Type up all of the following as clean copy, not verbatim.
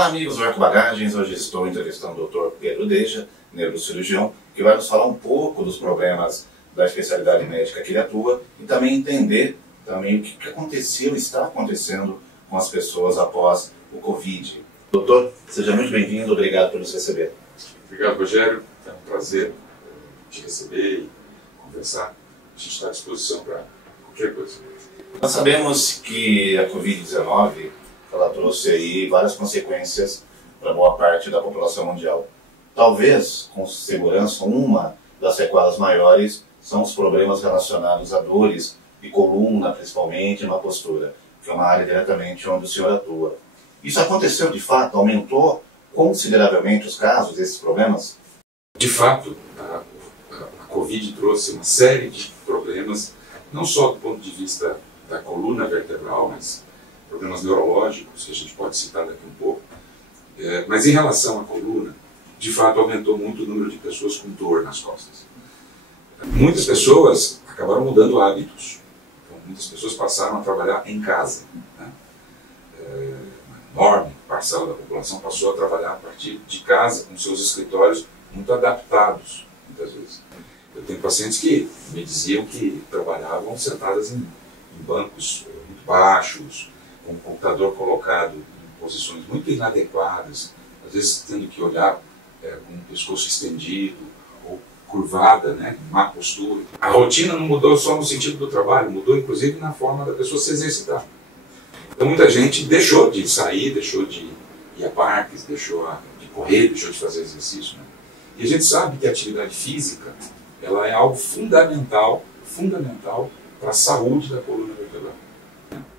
Olá amigos do Arco Bagagens, hoje estou entrevistando o Dr. Pedro Deja, neurocirurgião, que vai nos falar um pouco dos problemas da especialidade médica que ele atua e também entender também o que aconteceu e está acontecendo com as pessoas após o Covid. Doutor, seja muito bem-vindo, obrigado por nos receber. Obrigado, Rogério, é um prazer te receber e conversar. A gente está à disposição para qualquer coisa. Nós sabemos que a Covid-19 ela trouxe aí várias consequências para boa parte da população mundial. Talvez, com segurança, uma das sequelas maiores são os problemas relacionados a dores de coluna, principalmente, na postura, que é uma área diretamente onde o senhor atua. Isso aconteceu de fato? Aumentou consideravelmente os casos desses problemas? De fato, a Covid trouxe uma série de problemas, não só do ponto de vista da coluna vertebral, mas problemas neurológicos, que a gente pode citar daqui um pouco. Mas em relação à coluna, de fato aumentou muito o número de pessoas com dor nas costas. Muitas pessoas acabaram mudando hábitos. Então, muitas pessoas passaram a trabalhar em casa, né? Uma enorme parcela da população passou a trabalhar a partir de casa, com seus escritórios muito adaptados, muitas vezes. Eu tenho pacientes que me diziam que trabalhavam sentadas em bancos muito baixos, com o computador colocado em posições muito inadequadas, às vezes tendo que olhar com o pescoço estendido ou curvada, né, em má postura. A rotina não mudou só no sentido do trabalho, mudou inclusive na forma da pessoa se exercitar. Então muita gente deixou de sair, deixou de ir a parques, deixou de correr, deixou de fazer exercício, né? E a gente sabe que a atividade física ela é algo fundamental para a saúde da coluna vertebral.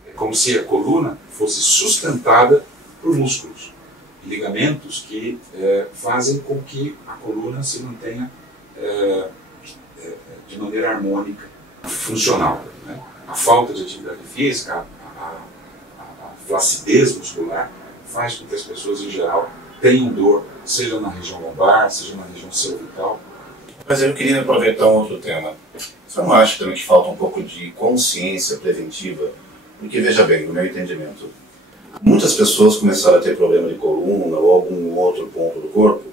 É como se a coluna fosse sustentada por músculos e ligamentos que fazem com que a coluna se mantenha de maneira harmônica, funcional, né? A falta de atividade física, a flacidez muscular faz com que as pessoas em geral tenham dor, seja na região lombar, seja na região cervical. Mas eu queria aproveitar um outro tema. Você não acha também que falta um pouco de consciência preventiva? Porque, veja bem, no meu entendimento, muitas pessoas começaram a ter problema de coluna ou algum outro ponto do corpo,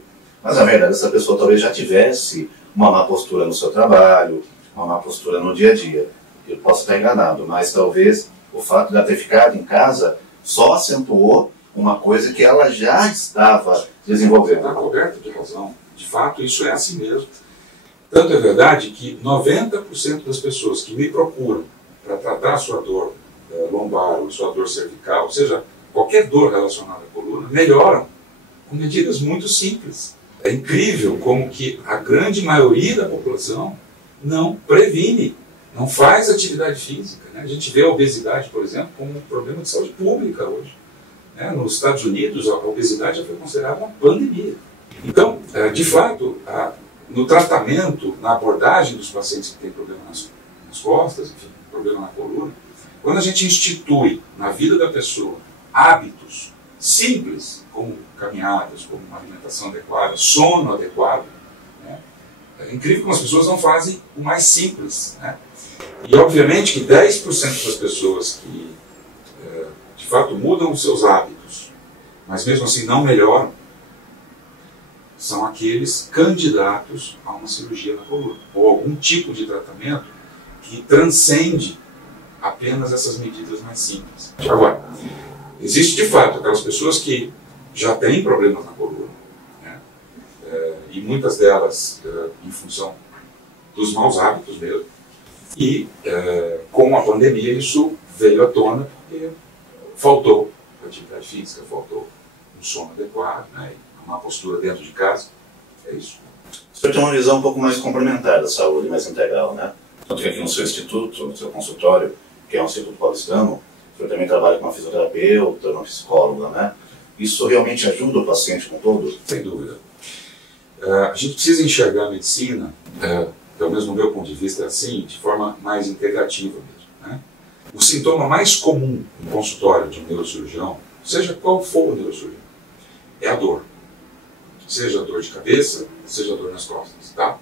mas na verdade essa pessoa talvez já tivesse uma má postura no seu trabalho, uma má postura no dia a dia. Eu posso estar enganado, mas talvez o fato de ela ter ficado em casa só acentuou uma coisa que ela já estava desenvolvendo. Está coberto de razão. De fato, isso é assim mesmo. Tanto é verdade que 90% das pessoas que me procuram para tratar a sua dor lombar ou sua dor cervical, ou seja, qualquer dor relacionada à coluna, melhoram com medidas muito simples. É incrível como que a grande maioria da população não previne, não faz atividade física, né? A gente vê a obesidade, por exemplo, como um problema de saúde pública hoje, né? Nos Estados Unidos, a obesidade já foi considerada uma pandemia. Então, de fato, no tratamento, na abordagem dos pacientes que têm problema nas costas, enfim, problema na coluna, quando a gente institui na vida da pessoa hábitos simples, como caminhadas, como uma alimentação adequada, sono adequado, né? É incrível como as pessoas não fazem o mais simples, né? E obviamente que 10% das pessoas que de fato mudam os seus hábitos, mas mesmo assim não melhoram, são aqueles candidatos a uma cirurgia na coluna, ou algum tipo de tratamento que transcende apenas essas medidas mais simples. Agora, existe de fato aquelas pessoas que já têm problemas na coluna, né? E muitas delas em função dos maus hábitos mesmo, e com a pandemia isso veio à tona porque faltou atividade física, faltou um sono adequado, né? Uma postura dentro de casa, é isso. O senhor tem uma visão um pouco mais complementar da saúde, mais integral, né? Tanto que aqui no seu instituto, no seu consultório, que é um instituto paulistano, o senhor também trabalha com uma fisioterapeuta, uma psicóloga, né? Isso realmente ajuda o paciente com todo? Sem dúvida. A gente precisa enxergar a medicina, pelo menos no meu ponto de vista, assim, de forma mais integrativa mesmo, né? O sintoma mais comum no consultório de um neurocirurgião, seja qual for o neurocirurgião, é a dor. Seja dor de cabeça, seja dor nas costas, tá?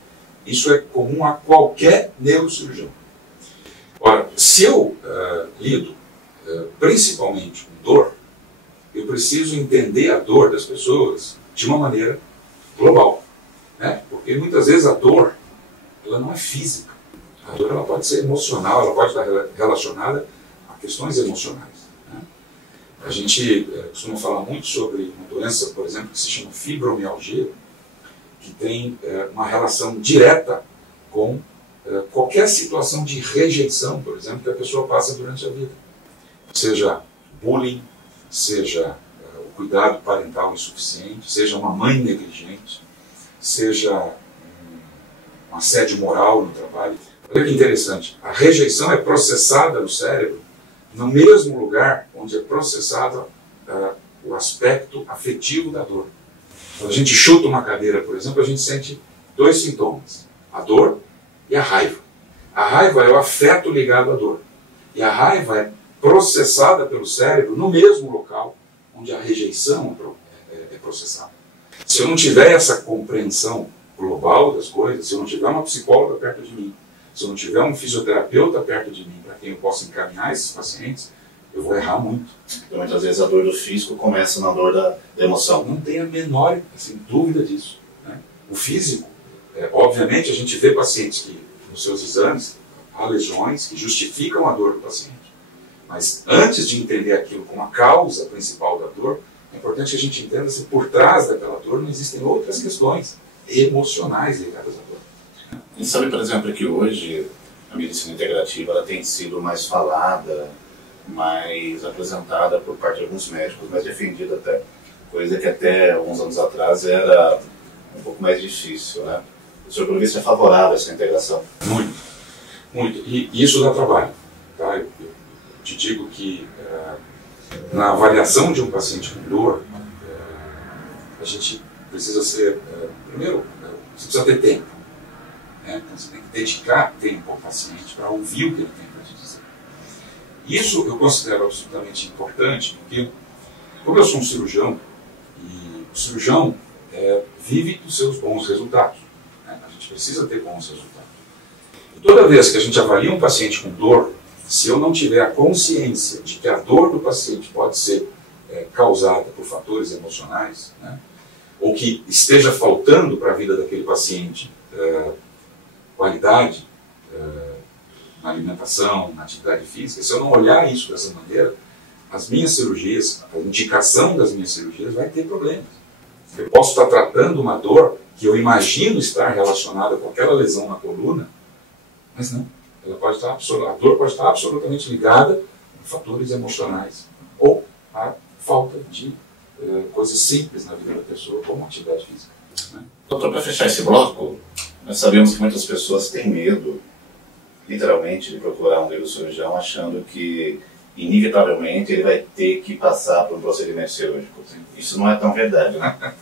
Isso é comum a qualquer neurocirurgião. Ora, se eu lido principalmente com dor, eu preciso entender a dor das pessoas de uma maneira global, né? Porque muitas vezes a dor, ela não é física. A dor, ela pode ser emocional, ela pode estar relacionada a questões emocionais, né? A gente costuma falar muito sobre uma doença, por exemplo, que se chama fibromialgia, que tem uma relação direta com qualquer situação de rejeição, por exemplo, que a pessoa passa durante a vida. Seja bullying, seja o cuidado parental insuficiente, seja uma mãe negligente, seja um assédio moral no trabalho. Olha que interessante, a rejeição é processada no cérebro no mesmo lugar onde é processado o aspecto afetivo da dor. Quando a gente chuta uma cadeira, por exemplo, a gente sente dois sintomas, a dor e a raiva. A raiva é o afeto ligado à dor. E a raiva é processada pelo cérebro no mesmo local onde a rejeição é processada. Se eu não tiver essa compreensão global das coisas, se eu não tiver uma psicóloga perto de mim, se eu não tiver um fisioterapeuta perto de mim para quem eu possa encaminhar esses pacientes, eu vou errar muito. Então, muitas vezes a dor do físico começa na dor da emoção. Não tem a menor dúvida disso, né? O físico, obviamente a gente vê pacientes que nos seus exames há lesões que justificam a dor do paciente. Mas antes de entender aquilo como a causa principal da dor, é importante que a gente entenda se por trás daquela dor não existem outras questões emocionais ligadas à dor. A gente sabe, por exemplo, que hoje a medicina integrativa ela tem sido mais falada, mais apresentada por parte de alguns médicos, mais defendida até. Coisa que até uns anos atrás era um pouco mais difícil, né? O senhor, pelo visto, é favorável a essa integração? Muito, muito. E isso dá trabalho, tá? Eu te digo que na avaliação de um paciente com dor, a gente precisa ser, primeiro, você precisa ter tempo, né? Então você tem que dedicar tempo ao paciente para ouvir o que ele tem para te dizer. Isso eu considero absolutamente importante, porque como eu sou um cirurgião, e o cirurgião vive dos seus bons resultados, né? A gente precisa ter bons resultados. E toda vez que a gente avalia um paciente com dor, se eu não tiver a consciência de que a dor do paciente pode ser causada por fatores emocionais, né? Ou que esteja faltando para a vida daquele paciente qualidade na alimentação, na atividade física, se eu não olhar isso dessa maneira, as minhas cirurgias, a indicação das minhas cirurgias vai ter problemas. Eu posso estar tratando uma dor que eu imagino estar relacionada com aquela lesão na coluna, mas não. Ela pode estar a dor pode estar absolutamente ligada a fatores emocionais ou a falta de coisas simples na vida da pessoa, como atividade física, né? Doutor, para fechar esse bloco, nós sabemos que muitas pessoas têm medo, literalmente, de procurar um neurocirurgião achando que, inevitavelmente, ele vai ter que passar por um procedimento cirúrgico. Isso não é tão verdade, né?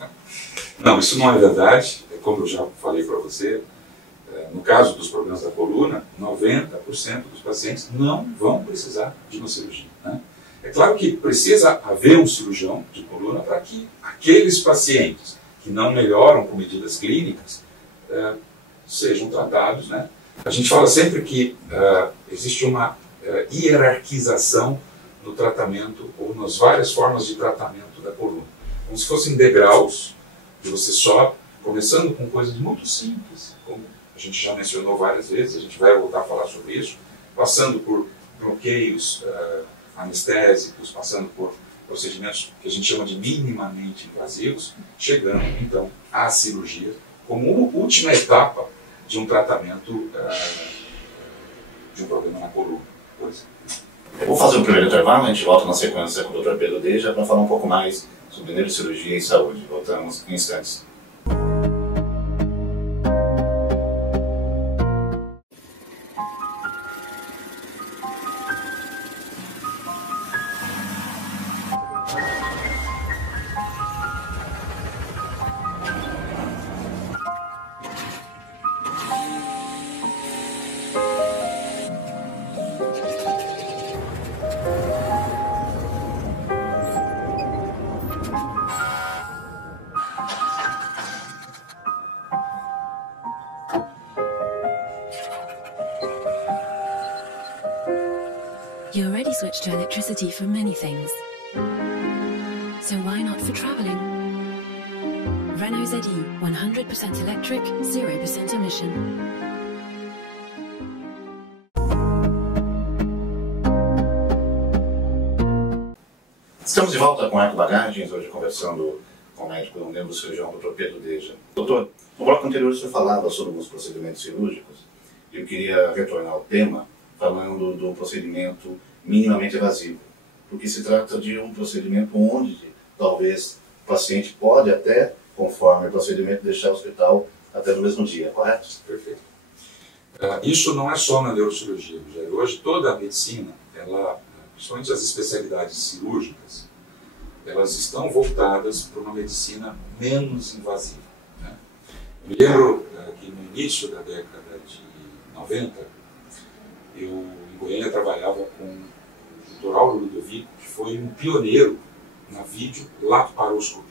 Não, isso não é verdade. Como eu já falei para você, no caso dos problemas da coluna, 90% dos pacientes não vão precisar de uma cirurgia, né? É claro que precisa haver um cirurgião de coluna para que aqueles pacientes que não melhoram com medidas clínicas sejam tratados, né? A gente fala sempre que existe uma hierarquização no tratamento ou nas várias formas de tratamento da coluna. Como se fossem degraus que você sobe, começando com coisas muito simples, como a gente já mencionou várias vezes, a gente vai voltar a falar sobre isso, passando por bloqueios anestésicos, passando por procedimentos que a gente chama de minimamente invasivos, chegando então à cirurgia como última etapa de um tratamento de um problema na coluna, por exemplo. Eu vou fazer um primeiro intervalo, a gente volta na sequência com o Dr. Pedro Deja para falar um pouco mais sobre neurocirurgia e saúde. Voltamos em instantes. You already switched to electricity for many things. So why not for traveling? Renault ZE, 100% electric, 0% emission. Estamos de volta com Eco Bagagens, hoje conversando com o médico neurocirurgião Dr. Pedro Deja. Doutor, no bloco anterior o senhor falava sobre alguns procedimentos cirúrgicos e eu queria retornar ao tema falando do procedimento minimamente evasivo, porque se trata de um procedimento onde talvez o paciente pode até, conforme o procedimento, deixar o hospital até no mesmo dia, correto? Perfeito. Isso não é só na neurocirurgia, Rogério. Hoje toda a medicina, principalmente as especialidades cirúrgicas, elas estão voltadas para uma medicina menos invasiva, né? Eu me lembro que no início da década de 90, eu em Goiânia trabalhava com o Dr. Auro Ludovico, que foi um pioneiro na videolaparoscopia.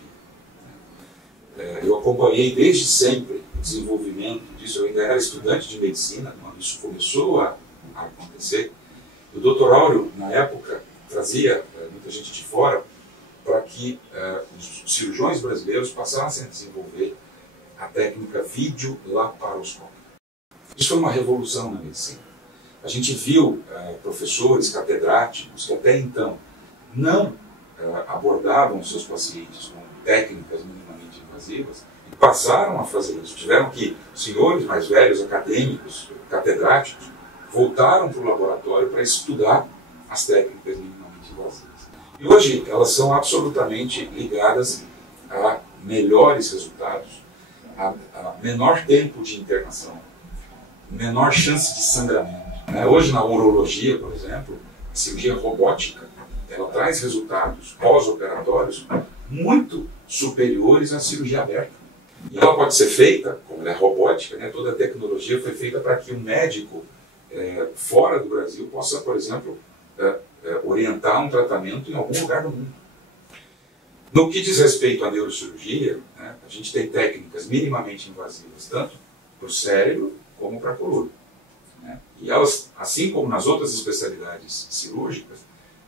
Eu acompanhei desde sempre o desenvolvimento disso. Eu ainda era estudante de medicina quando isso começou a acontecer. O Dr. Áureo, na época, trazia muita gente de fora para que os cirurgiões brasileiros passassem a desenvolver a técnica videolaparoscópica. Isso foi uma revolução na medicina. A gente viu professores catedráticos que até então não abordavam os seus pacientes com técnicas minimamente invasivas e passaram a fazer isso. Tiveram que senhores mais velhos, acadêmicos, catedráticos, voltaram para o laboratório para estudar as técnicas minimamente invasivas. E hoje elas são absolutamente ligadas a melhores resultados, a menor tempo de internação, menor chance de sangramento. Hoje na urologia, por exemplo, a cirurgia robótica, ela traz resultados pós-operatórios muito superiores à cirurgia aberta. E ela pode ser feita, como ela é robótica, né, toda a tecnologia foi feita para que o médico fora do Brasil possa, por exemplo, orientar um tratamento em algum lugar do mundo. No que diz respeito à neurocirurgia, né, a gente tem técnicas minimamente invasivas, tanto para o cérebro como para a coluna, né? E elas, assim como nas outras especialidades cirúrgicas,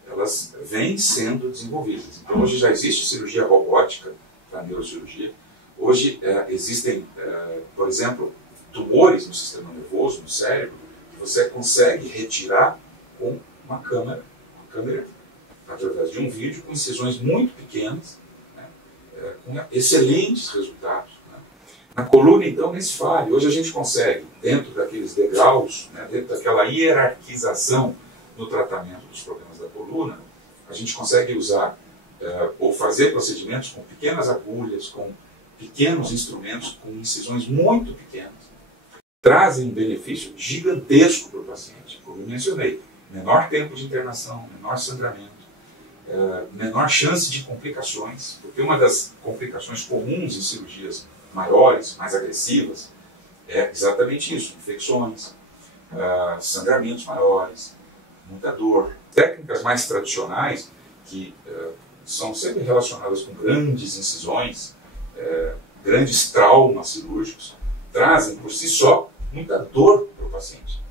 elas vêm sendo desenvolvidas. Então hoje já existe cirurgia robótica para a neurocirurgia. Hoje existem, por exemplo, tumores no sistema nervoso, no cérebro, que você consegue retirar com uma câmera através de um vídeo com incisões muito pequenas, né, com excelentes resultados, né? Na coluna, então, nem se fale. Hoje a gente consegue, dentro daqueles degraus, né, dentro daquela hierarquização no tratamento dos problemas da coluna, a gente consegue usar ou fazer procedimentos com pequenas agulhas, com pequenos instrumentos, com incisões muito pequenas, trazem um benefício gigantesco para o paciente. Como eu mencionei, menor tempo de internação, menor sangramento, menor chance de complicações, porque uma das complicações comuns em cirurgias maiores, mais agressivas, é exatamente isso: infecções, sangramentos maiores, muita dor. Técnicas mais tradicionais, que são sempre relacionadas com grandes incisões, grandes traumas cirúrgicos, trazem por si só muita dor para o paciente.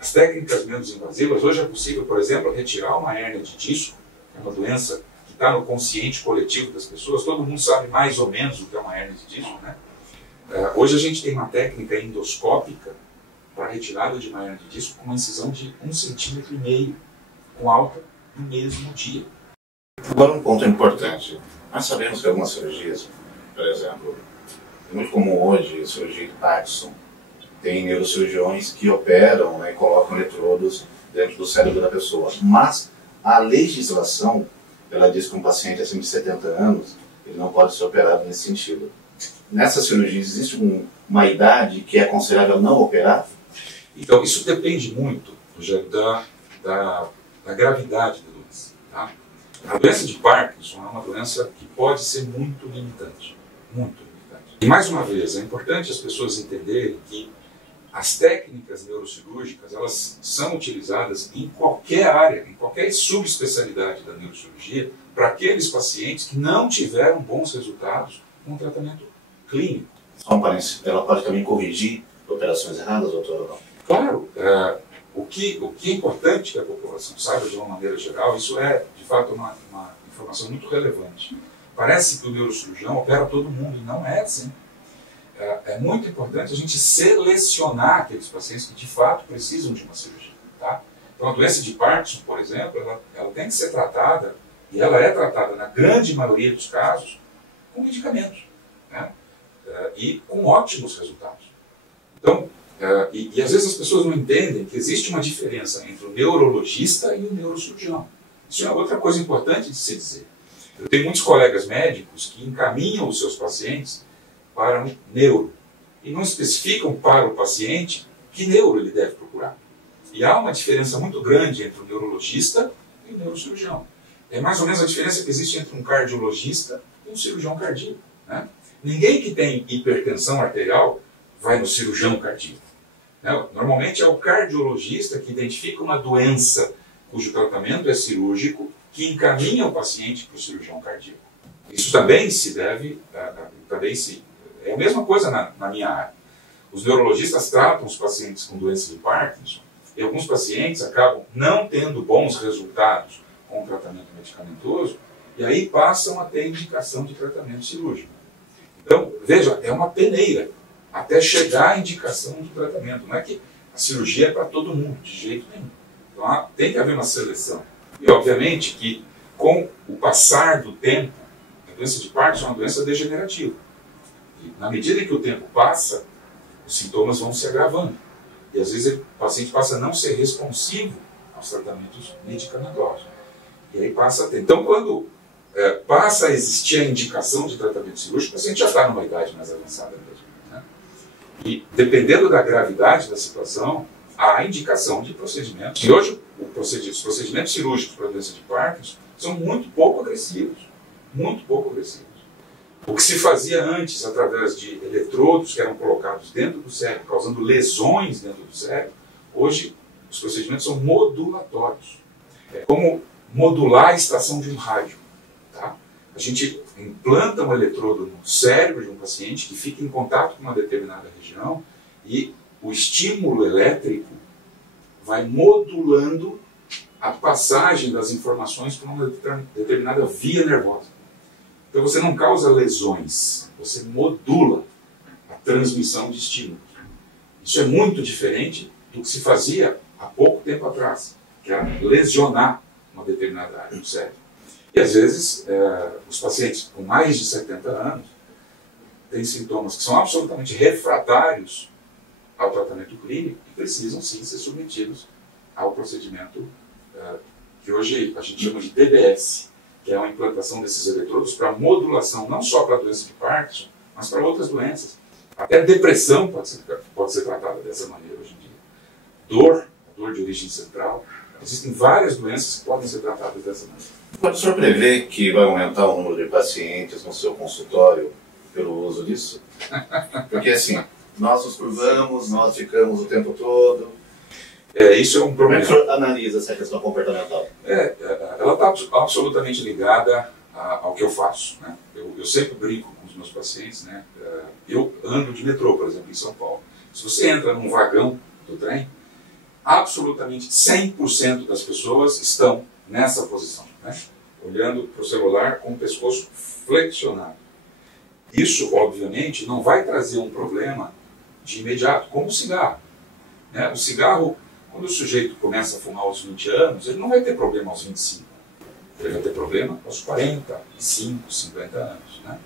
As técnicas menos invasivas, hoje é possível, por exemplo, retirar uma hérnia de disco, que é uma doença que está no consciente coletivo das pessoas. Todo mundo sabe mais ou menos o que é uma hérnia de disco, né? Hoje a gente tem uma técnica endoscópica para retirada de uma hérnia de disco com uma incisão de 1,5 cm, com alta no mesmo dia. Agora um ponto importante. Nós sabemos que algumas cirurgias, por exemplo, é muito comum hoje a cirurgia de Parkinson. Tem neurocirurgiões que operam, né, e colocam eletrodos dentro do cérebro da pessoa. Mas a legislação, ela diz que um paciente acima de 70 anos, ele não pode ser operado nesse sentido. Nessas cirurgias, existe uma idade que é aconselhável não operar? Então, isso depende muito, Rogério, da gravidade da doença. Tá? A doença de Parkinson é uma doença que pode ser muito limitante. Muito limitante. E, mais uma vez, é importante as pessoas entenderem que as técnicas neurocirúrgicas, elas são utilizadas em qualquer área, em qualquer subespecialidade da neurocirurgia, para aqueles pacientes que não tiveram bons resultados com o tratamento clínico. Ela pode também corrigir operações erradas, doutor? Claro. O que é importante que a população saiba de uma maneira geral, isso é, de fato, uma informação muito relevante. Parece que o neurocirurgião opera todo mundo, e não é assim. É muito importante a gente selecionar aqueles pacientes que de fato precisam de uma cirurgia. Tá? Então a doença de Parkinson, por exemplo, ela tem que ser tratada, e ela é tratada na grande maioria dos casos, com medicamentos, né? E com ótimos resultados. Então, e às vezes as pessoas não entendem que existe uma diferença entre o neurologista e o neurocirurgião. Isso é outra coisa importante de se dizer. Eu tenho muitos colegas médicos que encaminham os seus pacientes para um neuro e não especificam para o paciente que neuro ele deve procurar. E há uma diferença muito grande entre o neurologista e o neurocirurgião. É mais ou menos a diferença que existe entre um cardiologista e um cirurgião cardíaco, né? Ninguém que tem hipertensão arterial vai no cirurgião cardíaco, né? Normalmente é o cardiologista que identifica uma doença cujo tratamento é cirúrgico, que encaminha o paciente para o cirurgião cardíaco. Isso também se deve, é a mesma coisa na minha área. Os neurologistas tratam os pacientes com doença de Parkinson, e alguns pacientes acabam não tendo bons resultados com o tratamento medicamentoso, e aí passam a ter indicação de tratamento cirúrgico. Então, veja, é uma peneira até chegar à indicação de tratamento. Não é que a cirurgia é para todo mundo, de jeito nenhum. Então, tem que haver uma seleção. E, obviamente, que com o passar do tempo, a doença de Parkinson é uma doença degenerativa. E, na medida em que o tempo passa, os sintomas vão se agravando. E, às vezes, o paciente passa a não ser responsivo aos tratamentos medicamentosos. E aí passa a ter. Então, quando passa a existir a indicação de tratamento cirúrgico, o paciente já está numa idade mais avançada mesmo, né? E, dependendo da gravidade da situação, há a indicação de procedimentos. E hoje, os procedimentos cirúrgicos para a doença de Parkinson são muito pouco agressivos. Muito pouco agressivos. O que se fazia antes, através de eletrodos que eram colocados dentro do cérebro, causando lesões dentro do cérebro, hoje os procedimentos são modulatórios. É como modular a estação de um rádio. Tá? A gente implanta um eletrodo no cérebro de um paciente que fica em contato com uma determinada região e o estímulo elétrico vai modulando a passagem das informações para uma determinada via nervosa. Então você não causa lesões, você modula a transmissão de estímulos. Isso é muito diferente do que se fazia há pouco tempo atrás, que era lesionar uma determinada área do cérebro. E às vezes os pacientes com mais de 70 anos têm sintomas que são absolutamente refratários ao tratamento clínico e precisam sim ser submetidos ao procedimento que hoje a gente chama de DBS, que é uma implantação desses eletrodos para modulação não só para a doença de Parkinson, mas para outras doenças. Até a depressão pode ser tratada dessa maneira hoje em dia. Dor de origem central. Existem várias doenças que podem ser tratadas dessa maneira. O senhor prevê que vai aumentar o número de pacientes no seu consultório pelo uso disso? Porque assim, nós nos curvamos, nós ficamos o tempo todo. Isso é um Como é problema. que o senhor analisa essa questão comportamental? Ela está absolutamente ligada ao que eu faço, né? Eu sempre brinco com os meus pacientes, né? Eu ando de metrô, por exemplo, em São Paulo. Se você entra num vagão do trem, absolutamente 100% das pessoas estão nessa posição, né? Olhando para o celular com o pescoço flexionado. Isso, obviamente, não vai trazer um problema de imediato, como o cigarro, né? O cigarro, quando o sujeito começa a fumar aos 20 anos, ele não vai ter problema aos 25. Ele vai ter problema aos 45, 50 anos, né?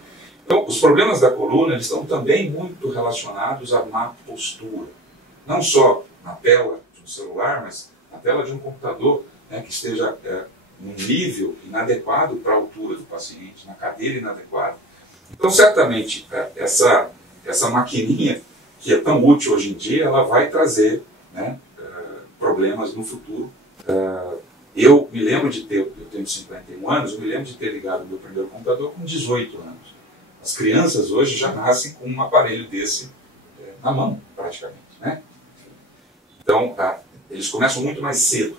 Então, os problemas da coluna eles estão também muito relacionados à má postura. Não só na tela de um celular, mas na tela de um computador, né, que esteja num nível inadequado para a altura do paciente, na cadeira inadequada. Então, certamente, essa maquininha, que é tão útil hoje em dia, ela vai trazer, né, problemas no futuro. Eu me lembro de ter, eu tenho 51 anos, eu me lembro de ter ligado o meu primeiro computador com 18 anos. As crianças hoje já nascem com um aparelho desse na mão, praticamente, né? Então, eles começam muito mais cedo.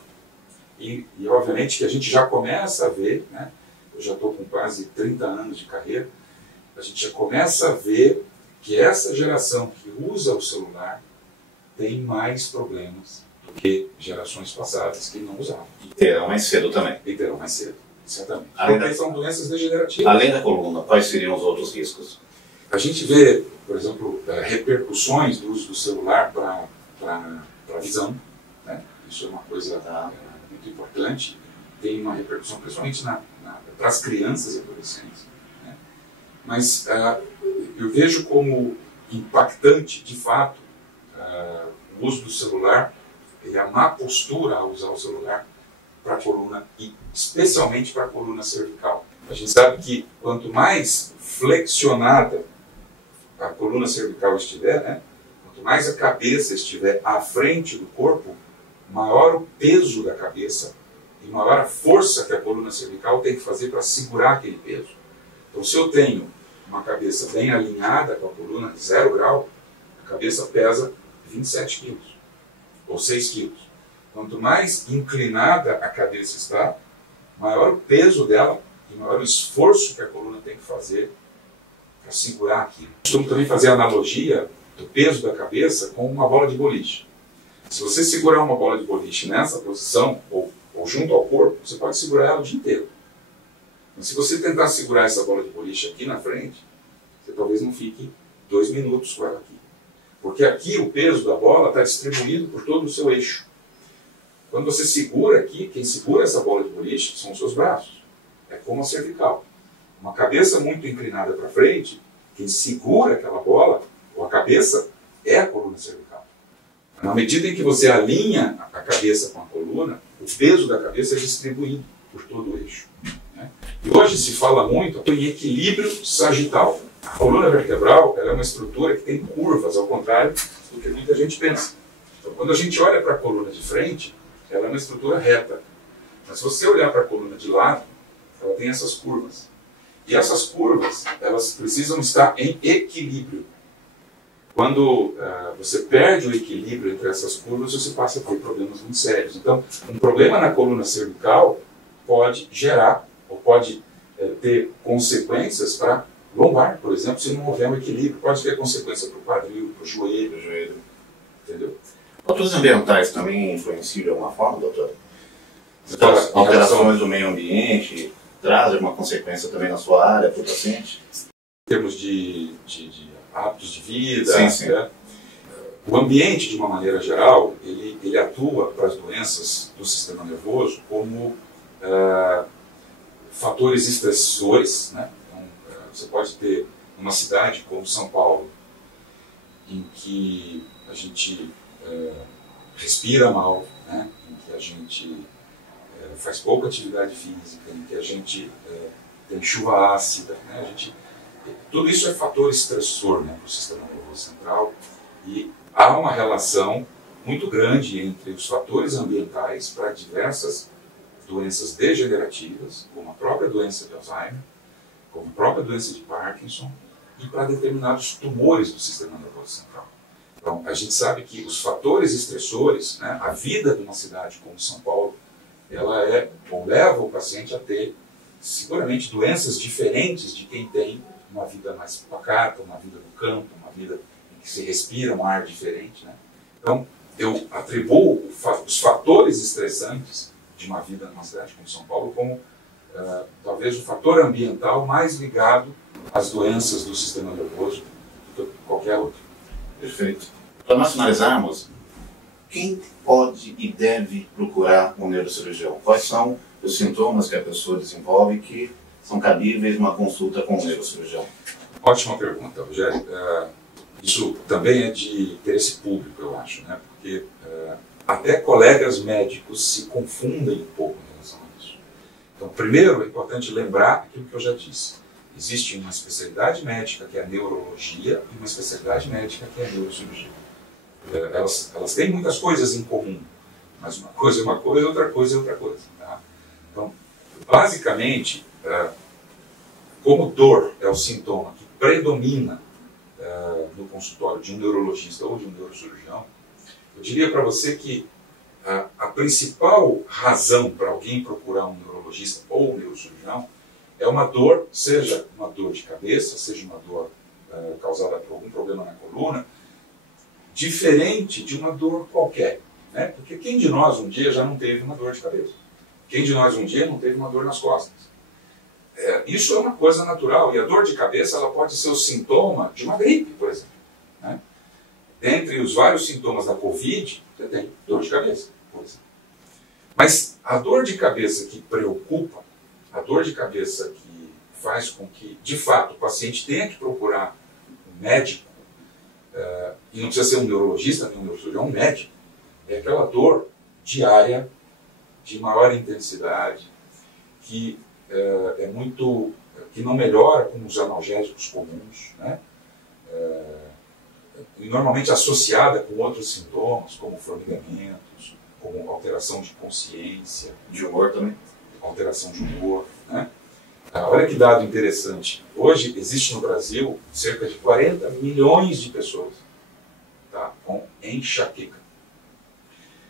E, obviamente, que a gente já começa a ver, né? Eu já estou com quase 30 anos de carreira, a gente já começa a ver que essa geração que usa o celular tem mais problemas do que gerações passadas que não usavam. E terão mais cedo também. E terão mais cedo. Certamente. Além Porque são doenças degenerativas. Além da coluna, quais seriam os outros riscos? A gente vê, por exemplo, repercussões do uso do celular para a visão, né? Isso é uma coisa muito importante. Tem uma repercussão principalmente para as crianças e adolescentes, né? Mas eu vejo como impactante, de fato, o uso do celular e a má postura ao usar o celular para a coluna, e especialmente para a coluna cervical. A gente sabe que quanto mais flexionada a coluna cervical estiver, né, quanto mais a cabeça estiver à frente do corpo, maior o peso da cabeça e maior a força que a coluna cervical tem que fazer para segurar aquele peso. Então, se eu tenho uma cabeça bem alinhada com a coluna, 0 grau, a cabeça pesa 27 quilos, ou 6 quilos. Quanto mais inclinada a cabeça está, maior o peso dela e maior o esforço que a coluna tem que fazer para segurar aquilo. Costumo também fazer a analogia do peso da cabeça com uma bola de boliche. Se você segurar uma bola de boliche nessa posição, ou junto ao corpo, você pode segurar ela o dia inteiro. Mas se você tentar segurar essa bola de boliche aqui na frente, você talvez não fique 2 minutos com ela aqui. Porque aqui o peso da bola está distribuído por todo o seu eixo. Quando você segura aqui, quem segura essa bola de boliche são os seus braços. É como a cervical. Uma cabeça muito inclinada para frente, quem segura aquela bola, ou a cabeça, é a coluna cervical. Na medida em que você alinha a cabeça com a coluna, o peso da cabeça é distribuído por todo o eixo, né? E hoje se fala muito em equilíbrio sagital. A coluna vertebral ela é uma estrutura que tem curvas, ao contrário do que muita gente pensa. Então, quando a gente olha para a coluna de frente, ela é uma estrutura reta. Mas se você olhar para a coluna de lado, ela tem essas curvas. E essas curvas, elas precisam estar em equilíbrio. Quando você perde o equilíbrio entre essas curvas, você passa a ter problemas muito sérios. Então, um problema na coluna cervical pode gerar, ou pode ter consequências para lombar, por exemplo, se não houver um equilíbrio. Pode ter consequência para o quadril, para o joelho. Entendeu? Fatores ambientais também influenciam de alguma forma, doutor? As alterações do meio ambiente trazem alguma consequência também na sua área para o paciente? Em termos de hábitos de vida, sim. Né? O ambiente, de uma maneira geral, ele atua para as doenças do sistema nervoso como fatores estressores, né? Então, você pode ter uma cidade como São Paulo, em que a gente respira mal, né? Em que a gente faz pouca atividade física, em que a gente tem chuva ácida, né? Tudo isso é fator estressor, né, para o sistema nervoso central, e há uma relação muito grande entre os fatores ambientais para diversas doenças degenerativas, como a própria doença de Alzheimer, como a própria doença de Parkinson, e para determinados tumores do sistema nervoso central. Então, a gente sabe que os fatores estressores, né, a vida de uma cidade como São Paulo, ela leva o paciente a ter, seguramente, doenças diferentes de quem tem uma vida mais pacata, uma vida no campo, uma vida em que se respira um ar diferente, né? Então, eu atribuo os fatores estressantes de uma vida numa cidade como São Paulo como talvez o fator ambiental mais ligado às doenças do sistema nervoso do que qualquer outro. Perfeito. Para nós finalizarmos, quem pode e deve procurar um neurocirurgião? Quais são os sintomas que a pessoa desenvolve que são cabíveis numa consulta com um neurocirurgião? Ótima pergunta, Rogério. Isso também é de interesse público, eu acho, né? Porque até colegas médicos se confundem um pouco em relação a isso. Então, primeiro, é importante lembrar aquilo que eu já disse. Existe uma especialidade médica que é a neurologia e uma especialidade médica que é a neurocirurgia. Elas têm muitas coisas em comum, mas uma coisa é uma coisa, outra coisa é outra coisa. Tá? Então, basicamente, como dor é o sintoma que predomina no consultório de um neurologista ou de um neurocirurgião, eu diria para você que a principal razão para alguém procurar um neurologista ou um neurocirurgião é uma dor, seja uma dor de cabeça, seja uma dor causada por algum problema na coluna, diferente de uma dor qualquer, né? Porque quem de nós um dia já não teve uma dor de cabeça? Quem de nós um dia não teve uma dor nas costas? Isso é uma coisa natural, e a dor de cabeça ela pode ser o sintoma de uma gripe, por exemplo. Né? Dentre os vários sintomas da Covid, você tem dor de cabeça, por exemplo. Mas a dor de cabeça que preocupa, a dor de cabeça que faz com que, de fato, o paciente tenha que procurar um médico, e não precisa ser um neurologista, nem um neurocirurgião, um médico, é aquela dor diária, de maior intensidade, que que não melhora com os analgésicos comuns, né? E normalmente associada com outros sintomas, como formigamentos, como alteração de consciência. De humor também? Alteração de humor, né? Olha que dado interessante. Hoje existe no Brasil cerca de 40 milhões de pessoas, tá, com enxaqueca.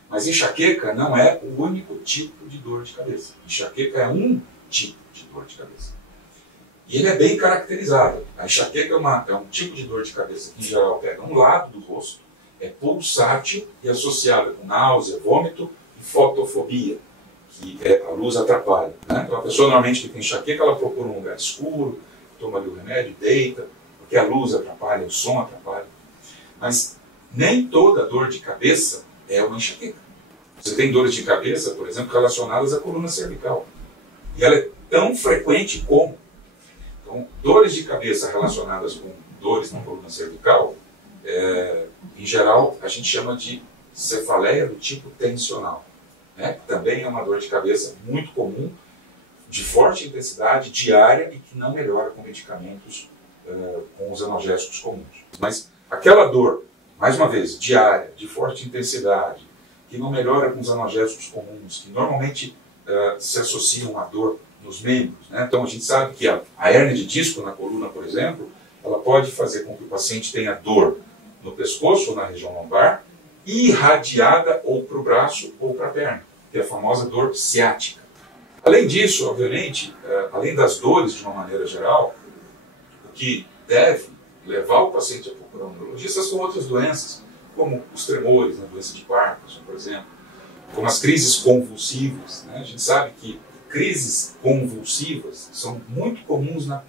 Mas enxaqueca não é o único tipo de dor de cabeça. Enxaqueca é um tipo de dor de cabeça. E ele é bem caracterizado. A enxaqueca é um tipo de dor de cabeça que, em geral, pega um lado do rosto, é pulsátil e associada com náusea, vômito e fotofobia, que a luz atrapalha. Né? Então, a pessoa normalmente que tem enxaqueca, ela procura um lugar escuro, toma ali o remédio, deita, porque a luz atrapalha, o som atrapalha. Mas nem toda dor de cabeça é uma enxaqueca. Você tem dores de cabeça, por exemplo, relacionadas à coluna cervical. E ela é tão frequente como. Então, dores de cabeça relacionadas com dores na coluna cervical, em geral, a gente chama de cefaleia do tipo tensional. Né? Também é uma dor de cabeça muito comum, de forte intensidade, diária, e que não melhora com medicamentos, com os analgésicos comuns. Mas aquela dor, mais uma vez, diária, de forte intensidade, que não melhora com os analgésicos comuns, que normalmente se associam à dor nos membros. Né? Então a gente sabe que a hérnia de disco na coluna, por exemplo, ela pode fazer com que o paciente tenha dor no pescoço ou na região lombar, irradiada ou para o braço ou para a perna, que é a famosa dor ciática. Além disso, obviamente, além das dores de uma maneira geral, o que deve levar o paciente a procurar um neurologista são outras doenças, como os tremores, a doença de Parkinson, por exemplo, como as crises convulsivas. Né? A gente sabe que crises convulsivas são muito comuns na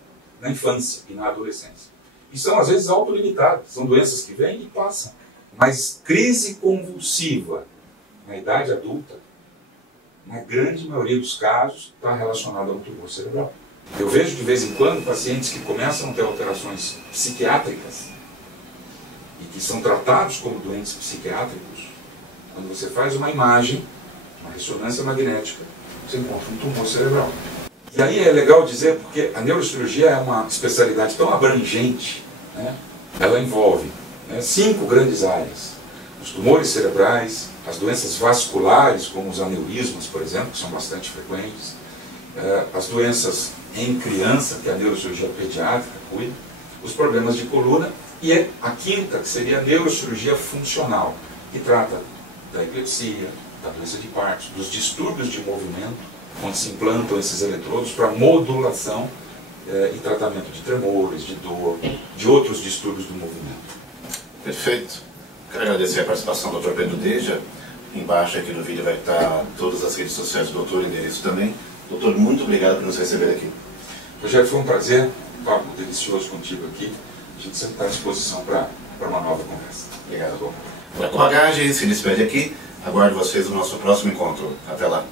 infância e na adolescência. E são, às vezes, autolimitadas. São doenças que vêm e passam. Mas crise convulsiva na idade adulta, na grande maioria dos casos, está relacionada a um tumor cerebral. Eu vejo, de vez em quando, pacientes que começam a ter alterações psiquiátricas e que são tratados como doentes psiquiátricos. Quando você faz uma imagem, uma ressonância magnética, você encontra um tumor cerebral. E aí é legal dizer, porque a neurocirurgia é uma especialidade tão abrangente, né? Ela envolve 5 grandes áreas: os tumores cerebrais, as doenças vasculares, como os aneurismas, por exemplo, que são bastante frequentes, as doenças em criança, que a neurocirurgia pediátrica cuida, os problemas de coluna, e a quinta, que seria a neurocirurgia funcional, que trata da epilepsia, da doença de Parkinson, dos distúrbios de movimento, onde se implantam esses eletrodos para modulação e tratamento de tremores, de dor, de outros distúrbios do movimento. Perfeito. Quero agradecer a participação do Dr. Pedro Deja. Embaixo aqui no vídeo vai estar todas as redes sociais do doutor, endereço também. Doutor, muito obrigado por nos receber aqui. Rogério, foi um prazer, um papo delicioso contigo aqui. A gente sempre está à disposição para uma nova conversa. Obrigado. Para a gente se despede aqui. Aguardo vocês no nosso próximo encontro. Até lá.